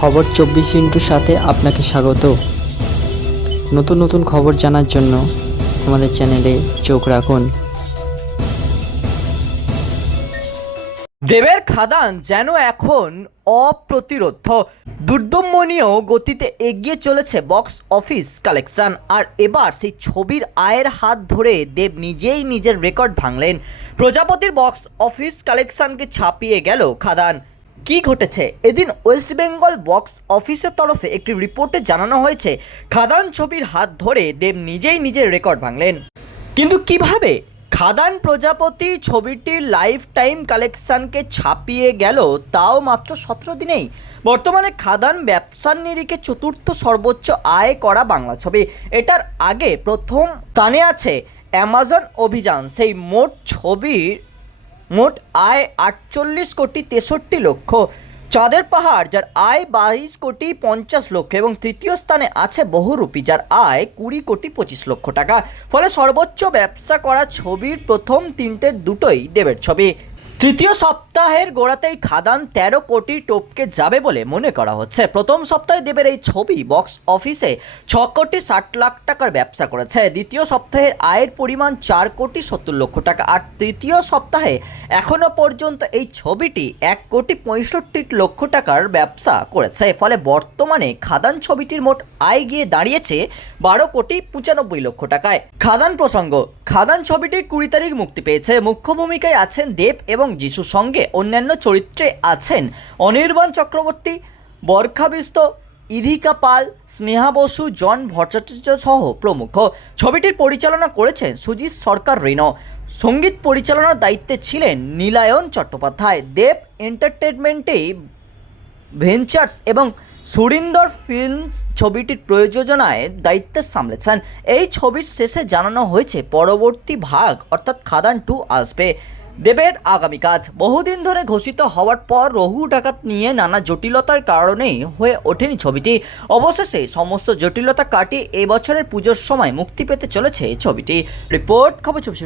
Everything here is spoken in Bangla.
খবর চব্বিশ ইন্টুর সাথে আপনাকে স্বাগত। নতুন নতুন খবর জানার জন্য আমাদের চ্যানেলে চোখ রাখুন। দেবের খাদান যেন এখন অপ্রতিরোধ। দুর্দমনীয় গতিতে এগিয়ে চলেছে বক্স অফিস কালেকশন। আর এবার সেই ছবির আয়ের হাত ধরে দেব নিজেই নিজের রেকর্ড ভাঙলেন। প্রজাপতির বক্স অফিস কালেকশনকে ছাপিয়ে গেল খাদান। কি ঘটেছে? এদিন ওয়েস্ট বেঙ্গল বক্স অফিসের তরফে একটি রিপোর্টে জানানো হয়েছে, খাদান ছবির হাত ধরে দেব নিজেই নিজের রেকর্ড ভাঙলেন। কিন্তু কীভাবে? খাদান প্রজাপতি ছবিটির লাইফ টাইম কালেকশনকে ছাপিয়ে গেল তাও মাত্র সতেরো দিনেই। বর্তমানে খাদান ব্যবসার নিরিখে চতুর্থ সর্বোচ্চ আয় করা বাংলা ছবি। এটার আগে প্রথম স্থানে আছে অ্যামাজন অভিযান। সেই মোট ছবির মোট আয় আটচল্লিশ কোটি তেষট্টি লক্ষ। চাঁদের পাহাড়, যার আয় বাইশ কোটি পঞ্চাশ লক্ষ এবং তৃতীয় স্থানে আছে বহুরূপী যার আয় কুড়ি কোটি পঁচিশ লক্ষ টাকা। ফলে সর্বোচ্চ ব্যবসা করা ছবির প্রথম তিনটের দুটোই দেবের ছবি। তৃতীয় সপ্তাহের গোড়াতেই খাদান তেরো কোটি টপকে যাবে বলে মনে করা হচ্ছে। প্রথম সপ্তাহে দেবের এই ছবি বক্স অফিসে ছ কোটি ষাট লাখ টাকার ব্যবসা করেছে। দ্বিতীয় সপ্তাহের আয়ের পরিমাণ চার কোটি সত্তর লক্ষ টাকা। আর তৃতীয় সপ্তাহে এখনও পর্যন্ত এই ছবিটি এক কোটি পঁয়ষট্টি লক্ষ টাকার ব্যবসা করেছে। ফলে বর্তমানে খাদান ছবিটির মোট আয় গিয়ে দাঁড়িয়েছে বারো কোটি পঁচানব্বই লক্ষ টাকায়। খাদান প্রসঙ্গ খাদান ছবিটি কুড়ি তারিখ মুক্তি পেয়েছে। মুখ্য ভূমিকায় আছেন দেব এবং যিশুর সঙ্গে অন্যান্য চরিত্রে আছেন অনির্বাণ চক্রবর্তী, বরখা বিস্ত, ইধিকা পাল, স্নেহা বসু, জন ভট্টাচার্য সহ প্রমুখ। ছবিটির পরিচালনা করেছেন সুজিত সরকার রেনো সংগীত পরিচালনার দায়িত্বে ছিলেন নীলায়ন চট্টোপাধ্যায়। দেব এন্টারটেনমেন্টে ভেঞ্চার্স এবং সুরিন্দর ফিল্মস ছবিটির প্রযোজনায় দায়িত্ব সামলেছেন। এই ছবির শেষে জানানো হয়েছে, পরবর্তী ভাগ, অর্থাৎ খাদান টু আসবে। দেবের আগামী কাজ, বহুদিন ধরে ঘোষিত হওয়ার পর রহু ডাকাত নিয়ে নানা জটিলতার কারণেই হয়ে ওঠেনি ছবিটি। অবশেষে সমস্ত জটিলতা কাটিয়ে এবছরের পুজোর সময় মুক্তি পেতে চলেছে ছবিটি। রিপোর্ট খবর চব্বিশ